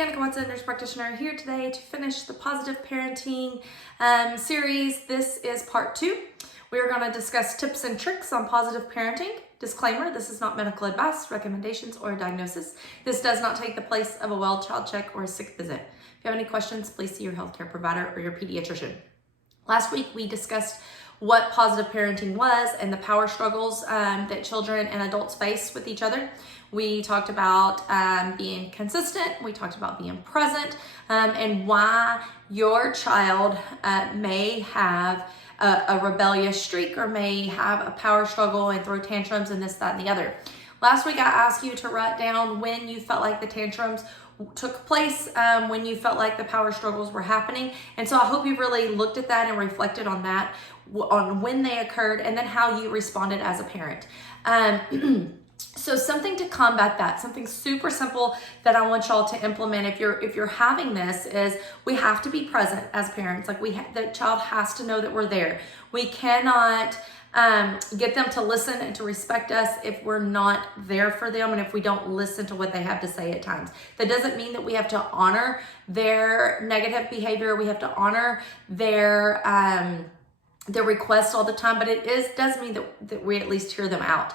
Danika, nurse practitioner, here today to finish the positive parenting series. This is part 2. We are going to discuss tips and tricks on positive parenting. Disclaimer, this is not medical advice, recommendations, or diagnosis. This does not take the place of a well child check or a sick visit. If you have any questions, please see your healthcare provider or your pediatrician. Last week, we discussed what positive parenting was and the power struggles that children and adults face with each other. We talked about being consistent, we talked about being present, and why your child may have a rebellious streak or may have a power struggle and throw tantrums and this, that, and the other. Last week I asked you to write down when you felt like the tantrums took place, when you felt like the power struggles were happening. And so I hope you really looked at that and reflected on that, on when they occurred and then how you responded as a parent. So something to combat that, something super simple that I want y'all to implement if you're having this is we have to be present as parents. Like the child has to know that we're there. We cannot get them to listen and to respect us if we're not there for them and if we don't listen to what they have to say at times. That doesn't mean that we have to honor their negative behavior. We have to honor their requests all the time, but it does mean that we at least hear them out.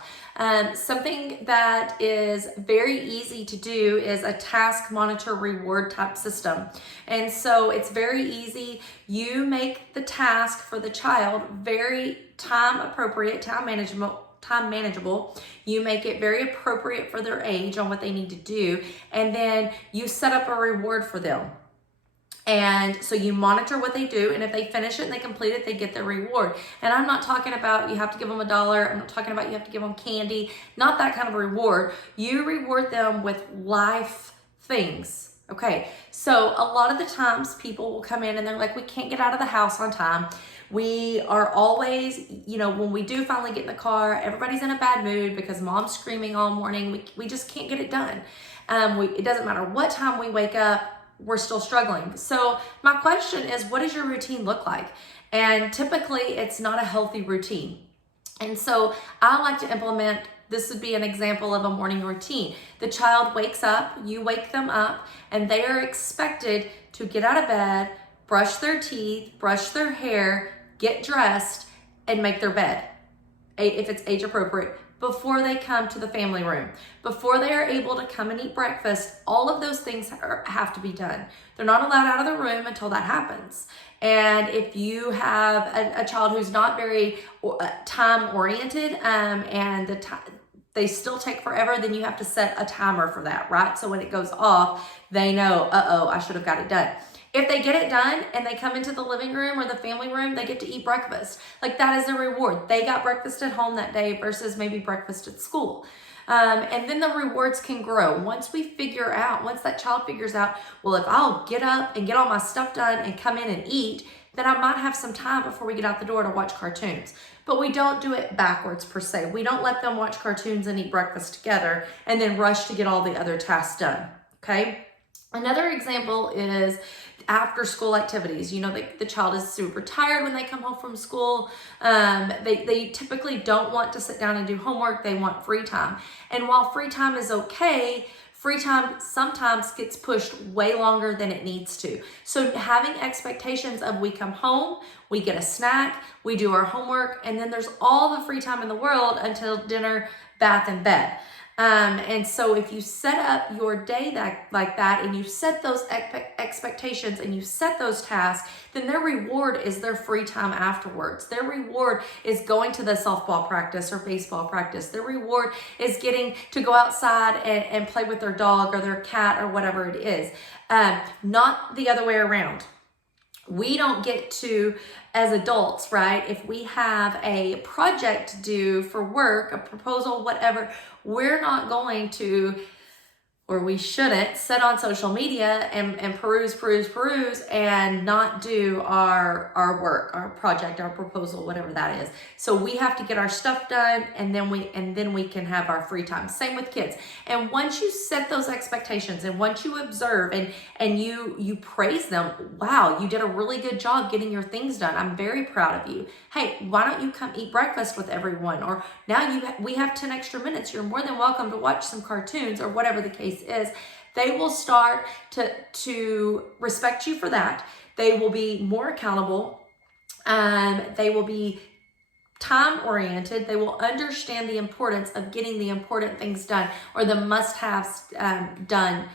Something that is very easy to do is a task, monitor, reward type system. And so it's very easy. You make the task for the child very time appropriate, time manageable. You make it very appropriate for their age on what they need to do. And then you set up a reward for them. And so you monitor what they do, and if they finish it and they complete it, they get their reward. And I'm not talking about you have to give them $1. I'm not talking about you have to give them candy. Not that kind of reward. You reward them with life things. Okay, so a lot of the times people will come in and they're like, we can't get out of the house on time. We are always, when we do finally get in the car, everybody's in a bad mood because mom's screaming all morning. We just can't get it done. It doesn't matter what time we wake up. We're still struggling. So my question is, what does your routine look like? And typically it's not a healthy routine. And so I like to implement, this would be an example of a morning routine. The child wakes up, you wake them up, and they are expected to get out of bed, brush their teeth, brush their hair, get dressed, and make their bed, if it's age appropriate, before they come to the family room. Before they are able to come and eat breakfast, all of those things have to be done. They're not allowed out of the room until that happens. And if you have a child who's not very time-oriented and they still take forever, then you have to set a timer for that, right? So when it goes off, they know, I should have got it done. If they get it done and they come into the living room or the family room, they get to eat breakfast. Like that is a reward. They got breakfast at home that day versus maybe breakfast at school. And then the rewards can grow. Once that child figures out, well, if I'll get up and get all my stuff done and come in and eat, then I might have some time before we get out the door to watch cartoons. But we don't do it backwards per se. We don't let them watch cartoons and eat breakfast together and then rush to get all the other tasks done, okay? Another example is after school activities. The child is super tired when they come home from school. They typically don't want to sit down and do homework. They want free time. And while free time is okay, free time sometimes gets pushed way longer than it needs to. So having expectations of we come home, we get a snack, we do our homework, and then there's all the free time in the world until dinner, bath, and bed. And so if you set up your day like that and you set those expectations and you set those tasks, then their reward is their free time afterwards. Their reward is going to the softball practice or baseball practice. Their reward is getting to go outside and play with their dog or their cat or whatever it is. Not the other way around. We don't get to, as adults, right, if we have a project to do for work, a proposal, whatever, we're not going to, or we shouldn't, sit on social media and peruse and not do our work, our project, our proposal, whatever that is. So we have to get our stuff done and then we can have our free time. Same with kids. And once you set those expectations and once you observe and you praise them, wow, you did a really good job getting your things done. I'm very proud of you. Hey, why don't you come eat breakfast with everyone? Or now we have 10 extra minutes. You're more than welcome to watch some cartoons or whatever the case case is, they will start to respect you for that. They will be more accountable. They will be time-oriented. They will understand the importance of getting the important things done, or the must-haves done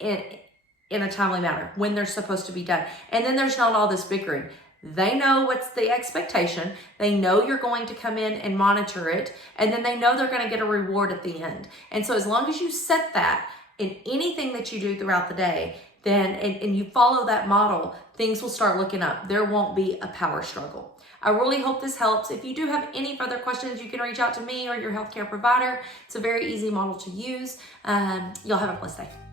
in a timely manner when they're supposed to be done. And then there's not all this bickering. They know what's the expectation. They know you're going to come in and monitor it, and then they know they're going to get a reward at the end. And so as long as you set that in anything that you do throughout the day, then and you follow that model, things will start looking up. There won't be a power struggle. I really hope this helps. If you do have any further questions, you can reach out to me or your healthcare provider. It's a very easy model to use. You'll have a blessed day.